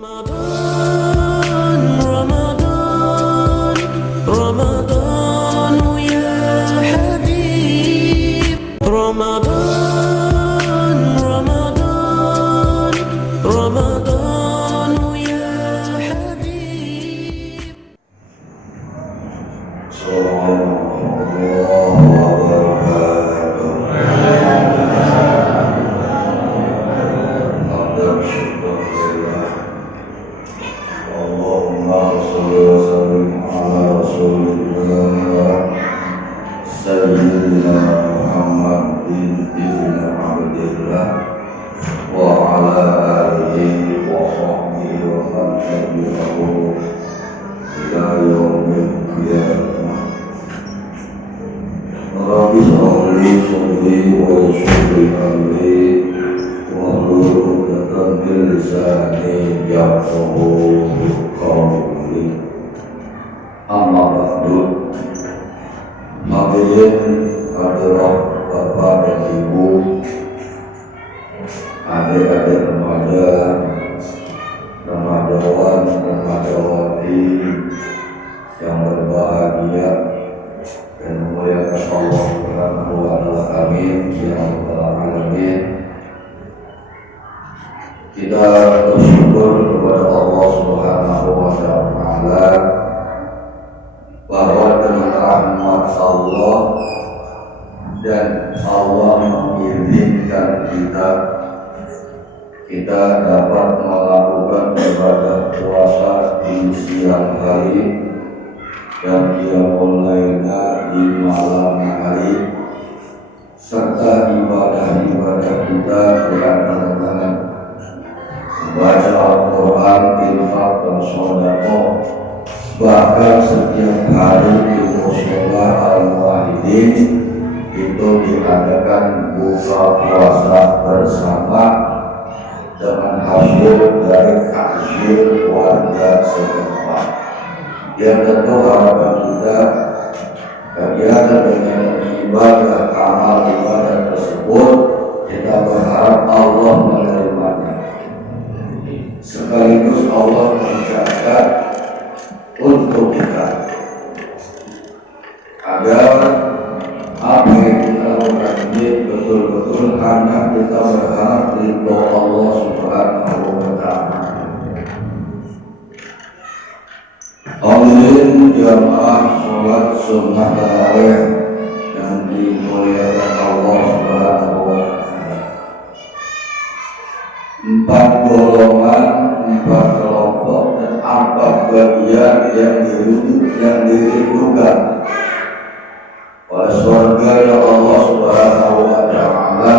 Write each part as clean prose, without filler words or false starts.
رمضان رمضان رمضان يا حبيب رمضان رمضان رمضان يا حبيب. Hadirin hadirat bapak dan ibu, adik-adik remaja, remajawan, remajawati yang berbahagia dan memuliakan Allah Subhanahu wa ta'ala, amin ya rabbal alamin. Kita bersyukur kepada Allah Subhanahu wa ta'ala bahwa dengan rahmat Allah dan Allah mengizinkan kita dapat melakukan ibadah puasa di siang hari dan qiyamul lailnya di malam hari, serta ibadah-ibadah kita berantaranya membaca Al-Quran, infak dan sedekah. Bahkan setiap hari di musyola Al-Wahidin itu diadakan buka puasa bersama dengan hasil dari takjil warga setempat. Yang tentu harapan kita kegiatan dengan ibadah, amal ibadah tersebut, kita berharap Allah menerimanya. Sekaligus Allah mencatat untuk kita agar apa yang kita lakukan ini betul-betul hanya kita berharap ridho Allah Subhanahu wa ta'ala. Hadirin jamaah sholat sunnah tarawih yang dimuliakan Allah Subhanahu wa ta'ala. 4 golongan, 4 kelompok dan 4 bagian yang dirindukan oleh surga ya Allah Subhanahu wa ta'ala.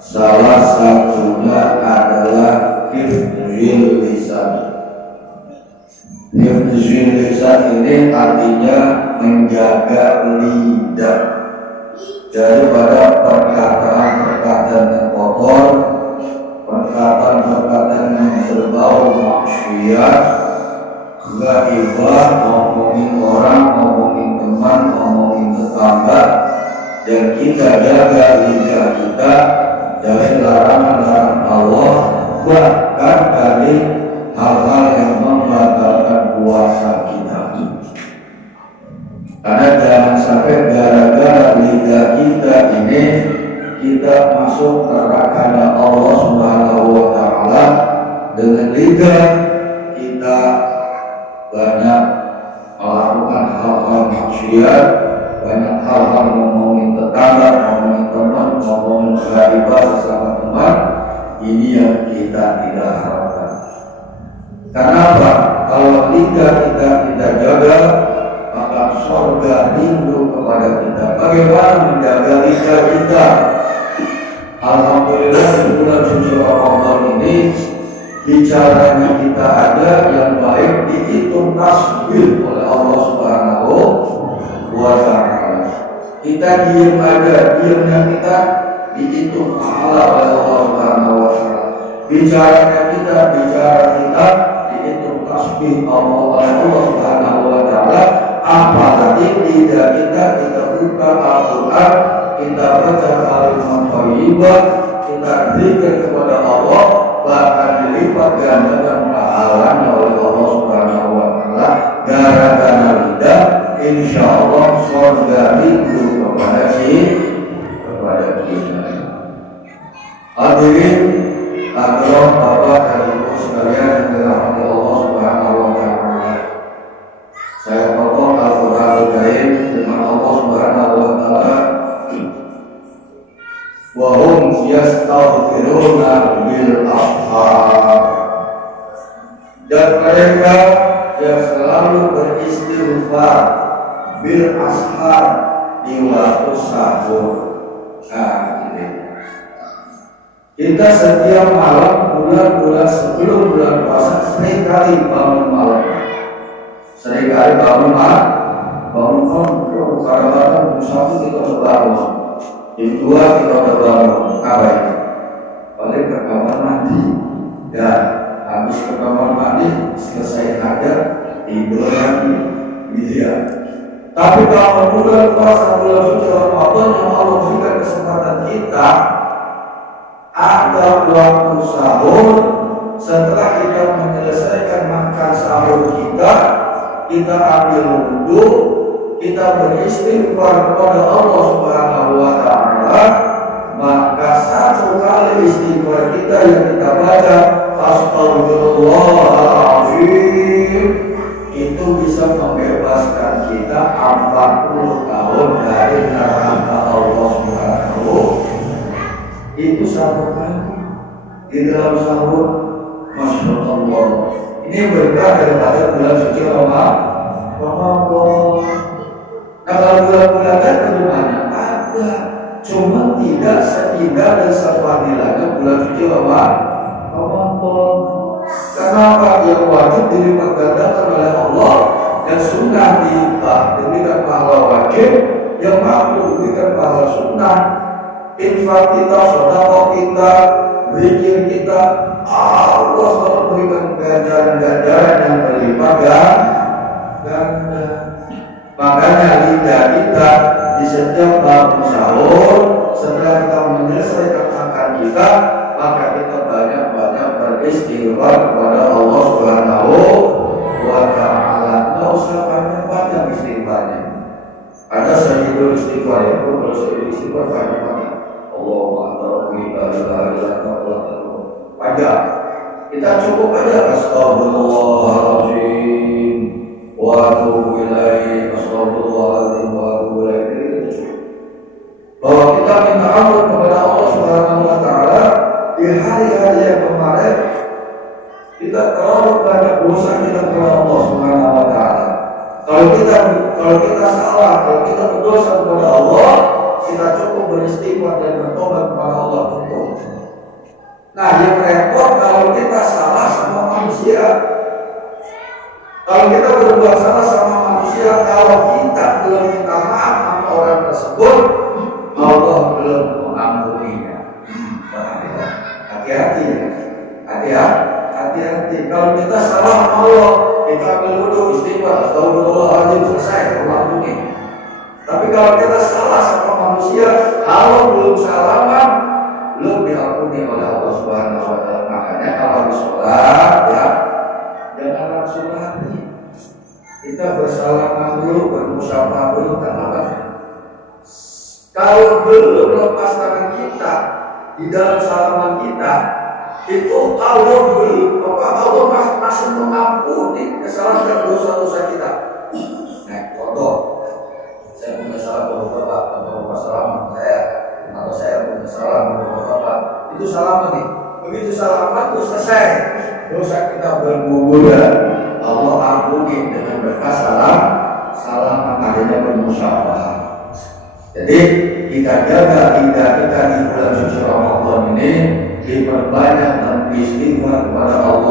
Salah satunya adalah hifdzul lisan. Hifdzul lisan ini artinya menjaga lidah daripada perkataan-perkataan yang kotor, perkataan-perkataan yang berbau maksiat, ghaibah, ngomongin orang, ngomongin teman, ngomongin tetangga, dan kita jaga lidah kita dari larangan-larangan Allah, bahkan dari hal-hal yang membatalkan puasa kita. Karena jangan sampai gara-gara lidah kita ini kita masuk neraka Allah Subhanahu wa ta'ala. Dengan lidah kita banyak melakukan hal-hal maksiat, banyak hal-hal ngomongin tetangga, ngomongin teman, ngomongin ghaibah sesama teman. Ini yang kita tidak harapkan. Kenapa? Kalau lidah kita jaga, maka surga rindu kepada kita. Bagaimana menjaga lidah kita? Alhamdulillah di bulan suci Ramadan ini bicaranya kita ada yang baik dihitung tasbih oleh Allah Subhanahu wa ta'ala. Kita diam aja, diamnya kita dihitung pahala oleh Allah Subhanahu wa ta'ala. Bicara kita dihitung tasbih oleh Allah Subhanahu wa ta'ala. Apalagi lidah kita buka Al-Quran, kita baca kalimat thayyibah, kita zikir kepada Allah, bahkan dilipat gandakan pahalanya oleh Allah Subhanahu wa taala gara-gara lidah, insya Allah surga rindu kepada kita. Hadirin hadirat Bapak dan Ibu sekalian yang dirahmati Allah Subhanahu wa taala. Saya potong Al-Qur'anul Karim dengan Allah Subhanahu wa taala, wa hum yastaghfiruna bil ashar, dan mereka yang selalu beristighfar bil ashar di waktu sahur. Kita setiap malam bulan-bulan sebelum bulan puasa seringkali bangun malam, seringkali bangun malam, kadang-kadang jam 1 kita udah bangun, jam 2 kita udah bangun, apa itu? Paling ke kamar mandi, dan habis ke kamar mandi selesai ada tidur lagi, iya. Tapi kalau bulan puasa, bulan suci Ramadan yang Allah berikan kesempatan kita, ada waktu sahur. Setelah kita menyelesaikan makan sahur kita ambil wudhu, kita beristighfar kepada Allah Subhanahu wa taala, maka satu kali istighfar kita yang kita baca Astagfirullahaladzim itu bisa membebaskan kita 40 tahun dari neraka Allah Subhanahu. Itu satu kali di dalam sahur, Masya Allah. Ini berkah daripada bulan suci Ramadan. Nah, kalau bulan-bulan lain bagaimana? Ada, cuma tidak seindah dan sefadilahnya bulan suci Ramadan. Kenapa? Yang wajib dilipat gandakan oleh Allah, yang sunnah diberikan pahala wajib, yang mampu diberikan pahala sunnah. Infak kita, sedekah kita, zikir kita, Allah selalu berikan ganjaran-ganjaran yang berlipat ganda. Makanya lidah kita di setiap bangun sahur, setelah kita menyelesaikan makan kita, maka kita banyak-banyak beristighfar kepada Allah Subhanahu wa taala. Tidak usah banyak-banyak istighfarnya. Ada sayyidul istighfar, itu kalau sayyidul istighfar banyak-banyak. Panjang. Kita cukup aja Astagfirullahaladzim wa atubu ilaih, Astagfirullahaladzim wa atubu ilaih. Bahwa kita minta ampun kepada Allah Subhanahu wa taala di hari-hari yang kemarin kita terlalu banyak dosa kita kepada Allah Subhanahu wa taala. Kalau kita salah, kalau kita berdosa kepada Allah, kita cukup beristighfar dan bertobat kepada Allah cukup. Nah, yang repot kalau kita salah sama manusia. Kalau kita berbuat salah sama manusia, kalau kita belum minta maaf sama orang tersebut, Allah belum mengampuninya. Hati-hati, hati-hati. Kalau kita salah sama Allah, kita ambil wudhu, istighfar, astagfirullahaladzim, selesai, mengampuni. Tapi kalau kita salah sama manusia, kalau belum salaman, belum diampuni oleh Allah Subhanahu wa taala. Makanya kalau di sholat, ya, jangan langsung lari. Kita bersalaman dulu, bermusyawarah dulu, kenapa? Kalau belum lepas tangan kita di dalam salaman kita, itu Allah belum, Allah masih mengampuni kesalahan dan dosa-dosa kita. Nah, contoh, saya punya salah kepada Bapak salaman saya, atau saya punya salah kepada Bapak, itu salaman nih. Begitu salaman itu selesai, dosa kita berguguran, Allah ampuni dengan berkah salaman adanya bermusyawarah. Jadi kita jaga lidah kita di bulan suci Ramadan ini, diperbanyak dan beristighfar kepada Allah